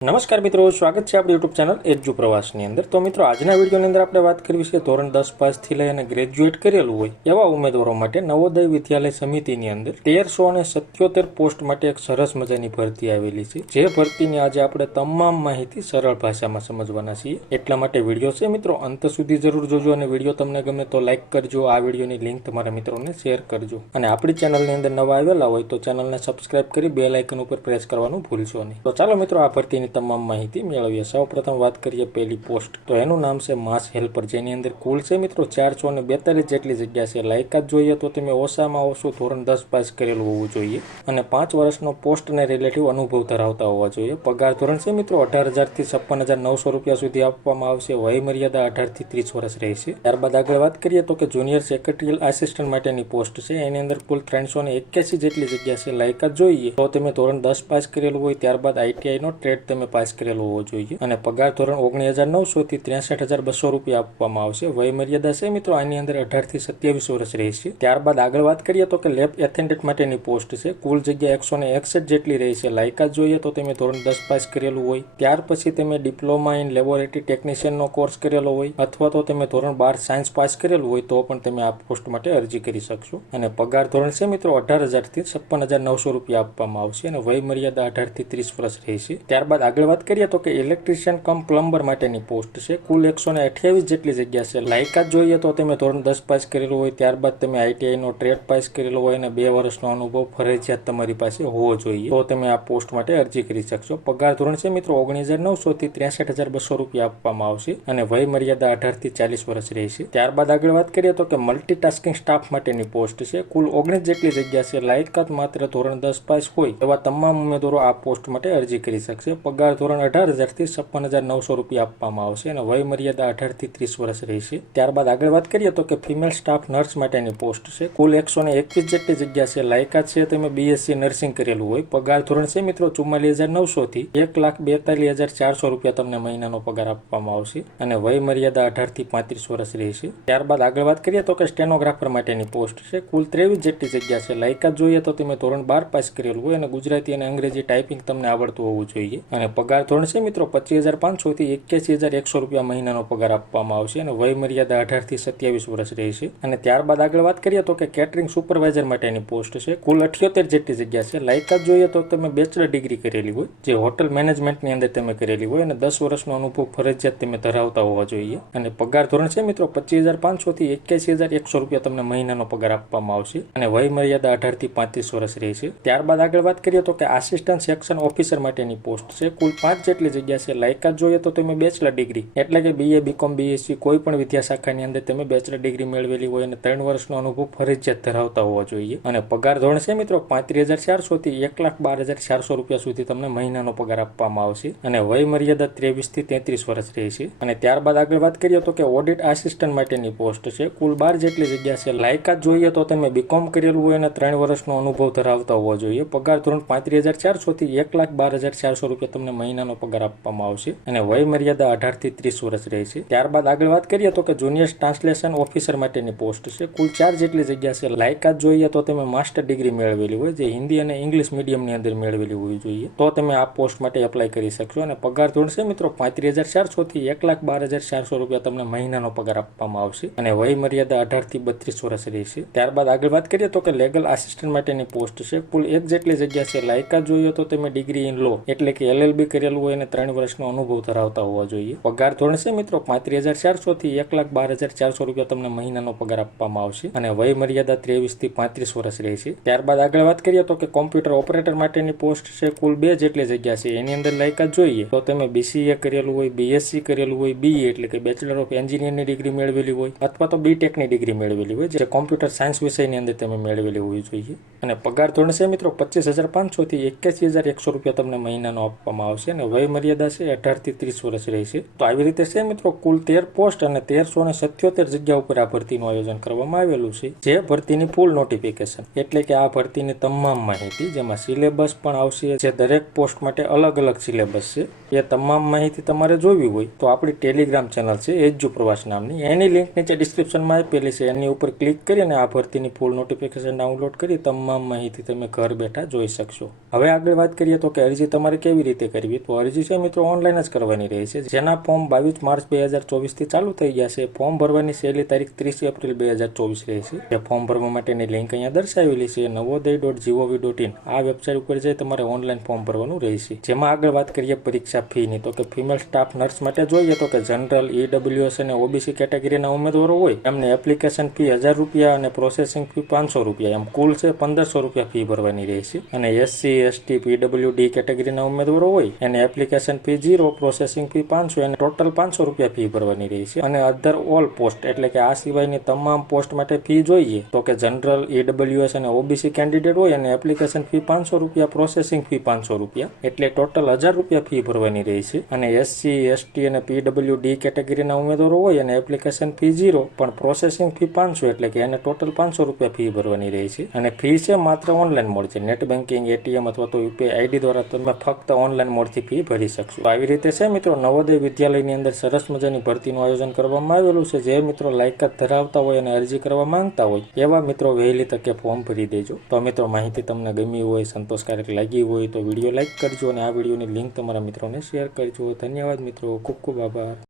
નમસ્કાર મિત્રો, સ્વાગત છે આપણી યુટ્યુબ ચેનલ એજ્યુ પ્રવાસની અંદર। તો મિત્રો, આજના વિડીયોની અંદર આપણે વાત કરવી છે ધોરણ 10 પાસથી લઈ અને ગ્રેજ્યુએટ કરેલું હોય એવા ઉમેદવારો માટે નવોદય વિદ્યાલય સમિતિની અંદર 1377 પોસ્ટ માટે એક સરસ મજાની ભરતી આવેલી છે। જે ભરતીની આજે આપણે તમામ માહિતી સરળ ભાષામાં સમજવાના છીએ, એટલા માટે વિડીયો છે મિત્રો અંત સુધી જરૂર જોજો અને વિડીયો તમને ગમે તો લાઇક કરજો, આ વિડીયોની લિંક તમારા મિત્રોને શેર કરજો અને આપણી ચેનલની અંદર નવા આવેલા હોય તો ચેનલને સબસ્ક્રાઇબ કરી બેલ આઇકન ઉપર પ્રેસ કરવાનું ભૂલશો નહીં। તો ચાલો મિત્રો, આ ભરતીની તમામ માહિતી મેળવીએ। સૌપ્રથમ વાત કરીએ પહેલી પોસ્ટ, તો એનું નામ છે માસ હેલ્પર, જેની અંદર કુલ છે મિત્રો 442 જેટલી જગ્યા છે। લાયકાત જોઈએ તો તમે ઓછામાં ઓછું ધોરણ 10 પાસ કરેલું હોવું જોઈએ અને 5 વર્ષનો પોસ્ટને રિલેટિવ અનુભવ ધરાવતા હોવા જોઈએ। પગાર ધોરણ છે મિત્રો 18,000 થી 56,900 રૂપિયા સુધી આપવામાં આવશે। વય મર્યાદા 18 થી 30 વર્ષ રહેશે। ત્યારબાદ આગળ વાત કરીએ તો કે જુનિયર સેક્રેટરીયલ આસિસ્ટન્ટ માટેની પોસ્ટ છે, એની અંદર કુલ 381 જેટલી જગ્યા છે। લાયકાત જોઈએ તો તમે ધોરણ 10 પાસ કરેલું હોય, ત્યારબાદ આઈટીઆઈ નો ટ્રેડ તમે પાસ કરેલો હોવો જોઈએ અને પગાર ધોરણ 19,900 થી 63,200 રૂપિયા આપવામાં આવશે। વય મર્યાદા છે મિત્રો આની અંદર 18 થી 27 વર્ષ રહેશે। ત્યારબાદ આગળ વાત કરીએ તો કે લેબ એથેન્ડન્ટ માટેની પોસ્ટ છે, કુલ જગ્યા 161 જેટલી રહેશે। લાયકાત જોઈએ તો તમે ધોરણ 10 પાસ કરેલું હોય, ત્યાર પછી તમે ડિપ્લોમા ઇન લેબોરેટરી ટેકનિશિયનનો કોર્સ કરેલો હોય અથવા તો તમે ધોરણ 12 સાયન્સ પાસ કરેલું હોય તો પણ તમે આ પોસ્ટ માટે અરજી કરી શકશો અને પગાર ધોરણ છે મિત્રો 18,000 થી 56,900 રૂપિયા આપવામાં આવશે અને વય મર્યાદા 18 થી 30 વર્ષ રહેશે। ત્યારબાદ આગળ વાત કરીએ તો કે ઇલેક્ટ્રિશિયન કમ પ્લમ્બર માટેની પોસ્ટ છે, કુલ 128 જેટલી જગ્યા છે। લાયકાત જોઈએ તો તમે ધોરણ 10 પાસ કરેલું હોય, ત્યારબાદ તમે આઈટીઆઈ નો ટ્રેડ પાસ કરેલો હોય અને 2 વર્ષનો અનુભવ ફરજિયાત તમારી પાસે હોવો જોઈએ તો તમે આ પોસ્ટ માટે અરજી કરી શકશો। પગાર ધોરણ છે મિત્રો 19,900 થી 63,200 રૂપિયા આપવામાં આવશે અને વય મર્યાદા 18 થી 40 વર્ષ રહેશે। ત્યારબાદ આગળ વાત કરીએ તો કે મલ્ટીટાસ્કિંગ સ્ટાફ માટેની પોસ્ટ છે, કુલ 19 જેટલી જગ્યા છે। લાયકાત માત્ર ધોરણ 10 પાસ હોય એવા તમામ ઉમેદવારો આ પોસ્ટ માટે અરજી કરી શકશે। પગાર ધોરણ 18,000 થી 56,900 રૂપિયા આપવામાં આવશે અને વય મર્યાદા 18 થી 30 વર્ષ રહેશે। ત્યારબાદ આગળ વાત કરીએ તો કે ફિમેલ સ્ટાફ નર્સ માટેની પોસ્ટ છે, કુલ 121 જેટલી જગ્યા છે। લાયકાત છે તમે બીએસસી નર્સિંગ કરેલું હોય, પગાર ધોરણ છે મિત્રો 44,900 થી 1,42,400 રૂપિયા તમને મહિનાનો પગાર આપવામાં આવશે અને વય મર્યાદા 18 થી 35 વર્ષ રહેશે। ત્યારબાદ આગળ વાત કરીએ તો કે સ્ટેનોગ્રાફર માટેની પોસ્ટ છે, કુલ 23 જેટલી જગ્યા છે। લાયકાત જોઈએ તો તમે ધોરણ 12 પાસ કરેલું હોય અને ગુજરાતી અને અંગ્રેજી ટાઈપિંગ તમને આવડતું હોવું જોઈએ અને પગાર ધોરણ છે મિત્રો 25,500 થી 81,100 રૂપિયા મહિનાનો પગાર આપવામાં આવશે અને વય મર્યાદા 18 થી 27 વર્ષ રહેશે। અને ત્યારબાદ આગળ વાત કરીએ તો કે કેટરિંગ સુપરવાઇઝર માટેની પોસ્ટ છે, કુલ 78 જેટલી જગ્યા છે। લાયકાત જોઈએ તો તમે બેચલર ડિગ્રી કરેલી હોય, જે હોટલ મેનેજમેન્ટની અંદર તમે કરેલી હોય અને 10 વર્ષનો અનુભવ ફરજિયાત તમે ધરાવતા હોવા જોઈએ અને પગાર ધોરણ છે મિત્રો 25,500 થી 81,100 રૂપિયા તમને મહિનાનો પગાર આપવામાં આવશે અને વય મર્યાદા 18 થી 35 વર્ષ રહેશે। ત્યારબાદ આગળ વાત કરીએ તો કે આસિસ્ટન્ટ સેક્શન ઓફિસર માટેની પોસ્ટ છે, કુલ 5 જેટલી જગ્યા છે। લાયકાત જોઈએ તો તમે બેચલર ડિગ્રી એટલે કે બીએ, બીકોમ, બીએસસી કોઈ પણ વિદ્યા શાખાની અંદર તમે બેચલર ડિગ્રી મેળવેલી હોય અને 3 વર્ષનો અનુભવ ફરજિયાત ધરાવતા હોવા જોઈએ અને પગાર ધોરણ છે મિત્રો 35,400 થી 1,12,400 રૂપિયા સુધી તમને મહિનાનો પગાર આપવામાં આવશે અને વય મર્યાદા 23 થી 33 વર્ષ રહેશે। અને ત્યારબાદ આગળ વાત કરીએ તો કે ઓડિટ આસિસ્ટન્ટ માટેની પોસ્ટ છે, કુલ 12 જેટલી જગ્યા છે। લાયકાત જોઈએ તો તમે બીકોમ કરેલું હોય અને 3 વર્ષનો અનુભવ ધરાવતા હોવા જોઈએ। પગાર ધોરણ 35,400 થી 1,12,400 રૂપિયા તમને મહિનાનો પગાર આપવામાં આવશે અને વય મર્યાદા 18 થી 30 વર્ષ રહેશે। ત્યારબાદ આગળ વાત કરીએ તો કે જુનિયર ટ્રાન્સલેશન ઓફિસર માટેની પોસ્ટ છે, કુલ 4 જેટલી જગ્યા છે। લાયકાત જોઈએ તો તમે માસ્ટર ડિગ્રી મેળવેલી હોય, જે હિન્દી અને ઇંગ્લિશ મીડિયમની અંદર મેળવેલી હોવી જોઈએ તો તમે આ પોસ્ટ માટે એપ્લાય કરી શકશો અને પગાર ધોરણ છે મિત્રો 35,400 થી 1,12,400 રૂપિયા તમને મહિનાનો પગાર આપવામાં આવશે અને વય મર્યાદા 18 થી 32 વર્ષ રહેશે। ત્યારબાદ આગળ વાત કરીએ તો કે લીગલ આસિસ્ટન્ટ માટેની પોસ્ટ છે, કુલ 1 જેટલી જગ્યા છે। લાયકાત જોઈએ તો તમે ડિગ્રી ઇન લો એટલે કે LLB કરેલું હોય અને 3 વર્ષનો અનુભવ ધરાવતા હોવા જોઈએ। પગાર ધોરણ છે મિત્રો 35,400 થી 1,12,400 રૂપિયા તમને મહિનાનો પગાર આપવામાં આવશે અને વય મર્યાદા 23 થી 35 વર્ષ રહેશે। ત્યારબાદ આગળ વાત કરીએ તો કે કોમ્પ્યુટર ઓપરેટર માટેની પોસ્ટ છે, કુલ 2 જેટલી જગ્યા છે। એની અંદર લાયકાત જોઈએ તો તમે BCA કરેલું હોય, BSc કરેલું હોય, BE એટલે કે બેચલર ઓફ એન્જિનિયરની ડિગ્રી મેળવેલી હોય અથવા તો BTechની ડિગ્રી મેળવેલી હોય, જે કોમ્પ્યુટર સાયન્સ વિષયની અંદર તમે મેળવેલી હોવી જોઈએ અને પગાર ધોરણ છે મિત્રો 25,500 થી 81,100 રૂપિયા તમને મહિનાનો આપવામાં આવશે અને વય મર્યાદા છે 18 થી 30 વર્ષ રહેશે। તો આવી રીતે છે મિત્રો કુલ 13 પોસ્ટ અને 1377 જગ્યા ઉપર આ ભરતીનું આયોજન કરવામાં આવેલું છે। જે ભરતીની ફૂલ નોટિફિકેશન એટલે કે આ ભરતીની તમામ માહિતી, જેમાં સિલેબસ પણ આવશે, જે દરેક પોસ્ટ માટે અલગ અલગ સિલેબસ છે, એ તમામ માહિતી તમારે જોવી હોય તો આપણી ટેલિગ્રામ ચેનલ છે એજ્યુ પ્રવાસ નામની, એની લિંક નીચે ડિસ્ક્રિપ્શનમાં આપેલી છે, એની ઉપર ક્લિક કરીને આ ભરતીની ફૂલ નોટિફિકેશન ડાઉનલોડ કરી તમામ માહિતી તમે ઘર બેઠા જોઈ શકશો। હવે આગળ વાત કરીએ તો કે અરજી તમારે કેવી રીતે કરવી તો અરજી છે મિત્રો ઓનલાઈન જ કરવાની રહેશે, જેના ફોર્મ 22 માર્ચ 2024 થી ચાલુ થઈ ગયા છે. ફોર્મ ભરવાની છેલ્લી તારીખ 30 એપ્રિલ 2024 રહેશે. જે ફોર્મ ભરવા માટેની લિંક અહીંયા દર્શાવેલી છે navodaya.gov.in. આ વેબસાઇટ ઉપર જઈ તમારે ઓનલાઈન ફોર્મ ભરવાનું રહેશે. જેમાં આગળ વાત કરીએ પરીક્ષા ફીની, તો કે ફિમેલ સ્ટાફ નર્સ માટે જોઈએ તો કે જનરલ, EWS અને OBC કેટેગરીના ઉમેદવારો હોય એમને એપ્લિકેશન ફી 1000 રૂપિયા અને પ્રોસેસિંગ ફી 500 રૂપિયા, એમ કુલ છે 1500 રૂપિયા ફી ભરવાની રહેશે. અને SC, ST, PWD કેટેગરીના ઉમેદવારો હોય એને એપ્લિકેશન ફી 0, પ્રોસેસિંગ ફી 500 અને ટોટલ 500 રૂપિયા ફી ભરવાની રહેશે. અને અધર ઓલ પોસ્ટ એટલે કે આ સિવાયની તમામ પોસ્ટ માટે ફી જોઈએ તો કે જનરલ, EWS અને OBC કેન્ડિડેટ હોય અને એપ્લિકેશન ફી 500 રૂપિયા, પ્રોસેસિંગ ફી 500 રૂપિયા એટલે ટોટલ 1000 રૂપિયા ફી ભરવાની રહેશે. અને SC, ST અને PWD કેટેગરીના ઉમેદવારો હોય અને એપ્લિકેશન ફી 0 પણ પ્રોસેસિંગ ફી 500 એટલે કે એને ટોટલ 500 રૂપિયા ફી ભરવાની રહેશે. અને ફી છે માત્ર ઓનલાઈન મોડ છે, નેટ બેન્કિંગ, ATM અથવા તો UPI ID દ્વારા તમે ફક્ત ઓનલાઈન મોડથી ફી ભરી શકશો. આવી રીતે છે મિત્રો નવોદય વિદ્યાલયની અંદર સરસ મજાની ભરતીનું આયોજન કરવામાં આવેલું છે. જે મિત્રો લાયકાત ધરાવતા હોય અને અરજી કરવા માંગતા હોય એવા મિત્રો વહેલી તકે ફોર્મ ભરી દેજો. તો મિત્રો માહિતી તમને ગમી હોય, સંતોષકારક લાગી હોય તો વિડીયો લાઈક કરજો અને આ વિડીયોની લિંક તમારા મિત્રોને શેર કરજો. ધન્યવાદ મિત્રો, ખૂબ ખૂબ આભાર.